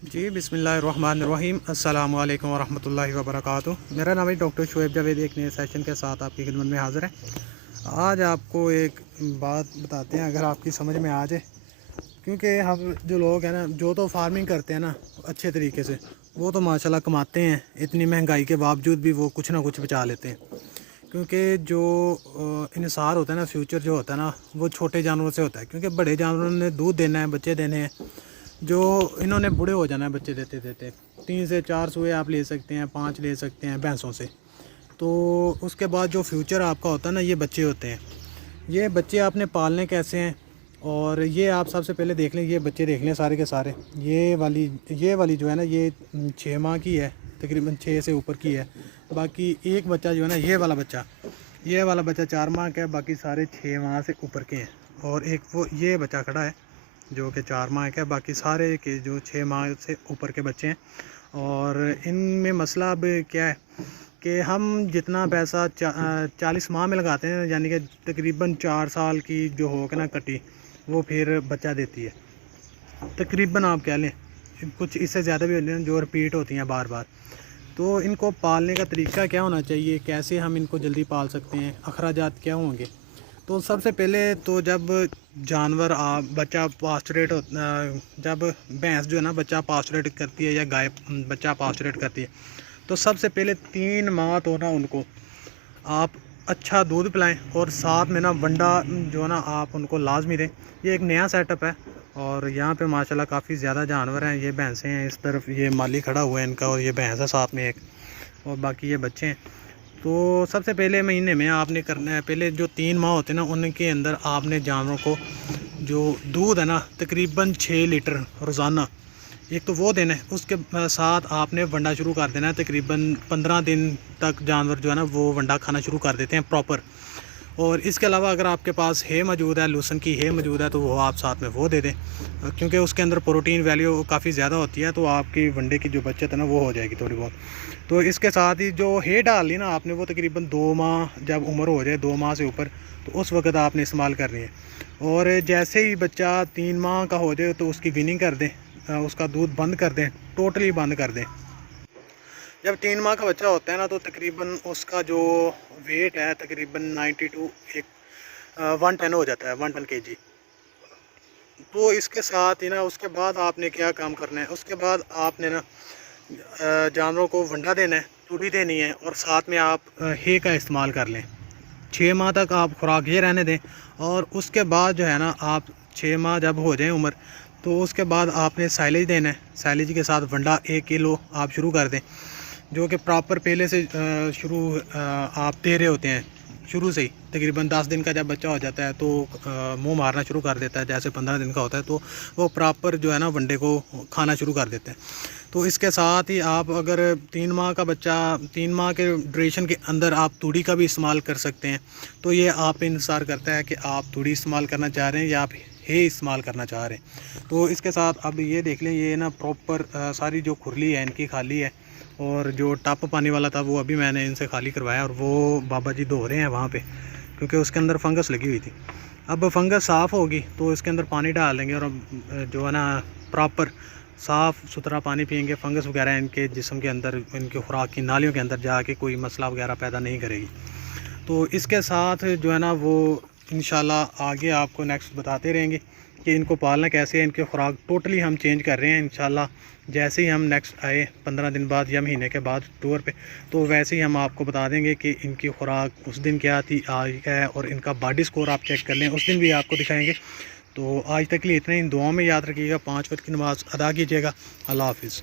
جی बिस्मिल्लाहिर्रहमानिर्रहीम अस्सलाम वालेकुम वरहमतुल्लाहि वबरकातुहू। मेरा नाम है डॉक्टर शुएब जावेद। एक नए सेशन के साथ आपकी खिदमत में हाज़िर है। आज आपको एक बात बताते हैं, अगर आपकी समझ में आ जाए, क्योंकि हम जो लोग हैं ना, जो तो फार्मिंग करते हैं ना अच्छे तरीके से, वो तो माशाल्लाह कमाते हैं। इतनी महंगाई के बावजूद भी वो कुछ ना कुछ बचा लेते हैं, क्योंकि जो इन्हिसार होता है ना, फ्यूचर जो होता है ना, वो छोटे जानवरों से होता है। क्योंकि बड़े जानवरों ने दूध देना है, बच्चे देने हैं, जो इन्होंने बूढ़े हो जाना है बच्चे देते देते। 3 से 4 सुए आप ले सकते हैं, 5 ले सकते हैं भैंसों से। तो उसके बाद जो फ्यूचर आपका होता है ना, ये बच्चे होते हैं। ये बच्चे आपने पालने कैसे हैं, और ये आप सबसे पहले देख लें, ये बच्चे देख लें सारे के सारे। ये वाली जो है ना, ये 6 माह की है, तकरीबन 6 से ऊपर की है। बाकी एक बच्चा जो है ना, ये वाला बच्चा 4 माह का है, बाकी सारे 6 माह से ऊपर के हैं। और एक वो ये बच्चा खड़ा है जो कि 4 माह का है, बाकी सारे के जो 6 माह से ऊपर के बच्चे हैं। और इनमें मसला अब क्या है कि हम जितना पैसा 40 माह में लगाते हैं, यानी कि तकरीबन 4 साल की जो हो ना कटी, वो फिर बच्चा देती है। तकरीबन आप कह लें कुछ इससे ज़्यादा भी होती हैं जो रिपीट होती हैं बार बार। तो इनको पालने का तरीका क्या होना चाहिए, कैसे हम इनको जल्दी पाल सकते हैं, अखराजात क्या होंगे। तो सबसे पहले तो जब जानवर बच्चा पास्चुरेट हो, जब भैंस जो है ना बच्चा पास्चुरेट करती है या गाय बच्चा पास्चुरेट करती है, तो सबसे पहले 3 माह तो ना उनको आप अच्छा दूध पिलाएं, और साथ में ना वंडा जो है ना आप उनको लाजमी दें। ये एक नया सेटअप है, और यहाँ पे माशाल्लाह काफ़ी ज़्यादा जानवर हैं। ये भैंसें हैं, इस तरफ ये माली खड़ा हुआ है इनका, और ये भैंस है साथ में एक, और बाकी ये बच्चे हैं। तो सबसे पहले महीने में आपने करना है, पहले जो 3 माह होते हैं ना, उनके अंदर आपने जानवरों को जो दूध है ना तकरीबन 6 लीटर रोज़ाना, एक तो वो देना है। उसके साथ आपने वंडा शुरू कर देना है। तकरीबन 15 दिन तक जानवर जो है ना वो वंडा खाना शुरू कर देते हैं प्रॉपर। और इसके अलावा अगर आपके पास है मौजूद है, लूसन की है मौजूद है, तो वो आप साथ में वो दे दें, क्योंकि उसके अंदर प्रोटीन वैल्यू काफ़ी ज़्यादा होती है। तो आपकी वंडे की जो बचत है ना वो हो जाएगी थोड़ी बहुत। तो इसके साथ ही जो है डाल ली ना आपने, वो तकरीबन 2 माह जब उम्र हो जाए, 2 माह से ऊपर, तो उस वक्त आपने इस्तेमाल करनी है। और जैसे ही बच्चा 3 माह का हो जाए तो उसकी विनिंग कर दें, उसका दूध बंद कर दें, टोटली बंद कर दें। जब 3 माह का बच्चा होता है ना, तो तकरीबन उसका जो वेट है तकरीबन 90 टू 110 हो जाता है, 110 kg। तो इसके साथ ही ना उसके बाद आपने क्या काम करना है, उसके बाद आपने ना जानवरों को वंडा देना है, तूड़ी देनी है, और साथ में आप हे का इस्तेमाल कर लें। 6 माह तक आप खुराक ये रहने दें, और उसके बाद जो है ना आप 6 माह जब हो जाए उम्र, तो उसके बाद आपने साइलेज देना है। साइलेज के साथ वंडा 1 किलो आप शुरू कर दें, जो कि प्रॉपर पहले से शुरू आप दे रहे होते हैं शुरू से ही। तकरीबन 10 दिन का जब बच्चा हो जाता है तो मुंह मारना शुरू कर देता है, जैसे 15 दिन का होता है तो वो प्रॉपर जो है ना वंडे को खाना शुरू कर देते हैं। तो इसके साथ ही आप अगर 3 माह का बच्चा, 3 माह के ड्यूरेशन के अंदर आप तूड़ी का भी इस्तेमाल कर सकते हैं। तो ये आप पे इंतज़ार करता है कि आप तूड़ी इस्तेमाल करना चाह रहे हैं या आप हे इस्तेमाल करना चाह रहे हैं। तो इसके साथ अब ये देख लें, ये ना प्रॉपर सारी जो खुरली है इनकी खाली है, और जो टप पानी वाला था वो अभी मैंने इनसे खाली करवाया, और वो बाबा जी धो रहे हैं वहाँ पे, क्योंकि उसके अंदर फंगस लगी हुई थी। अब फंगस साफ़ होगी तो इसके अंदर पानी डाल देंगे, और अब जो है ना प्रॉपर साफ़ सुथरा पानी पियेंगे। फंगस वगैरह इनके जिस्म के अंदर, इनके खुराक की नालियों के अंदर जाके कोई मसला वगैरह पैदा नहीं करेगी। तो इसके साथ जो है ना वो इंशाल्लाह आगे आपको नेक्स्ट बताते रहेंगे कि इनको पालना कैसे है। इनके खुराक टोटली हम चेंज कर रहे हैं इंशाल्लाह। जैसे ही हम नेक्स्ट आए 15 दिन बाद या महीने के बाद टूर पे, तो वैसे ही हम आपको बता देंगे कि इनकी खुराक उस दिन क्या थी, आज क्या है, और इनका बॉडी स्कोर आप चेक कर लें, उस दिन भी आपको दिखाएंगे। तो आज तक के लिए इतना ही। दुआओं में याद रखिएगा, 5 वक्त की नमाज़ अदा कीजिएगा। अल्लाह हाफिज़।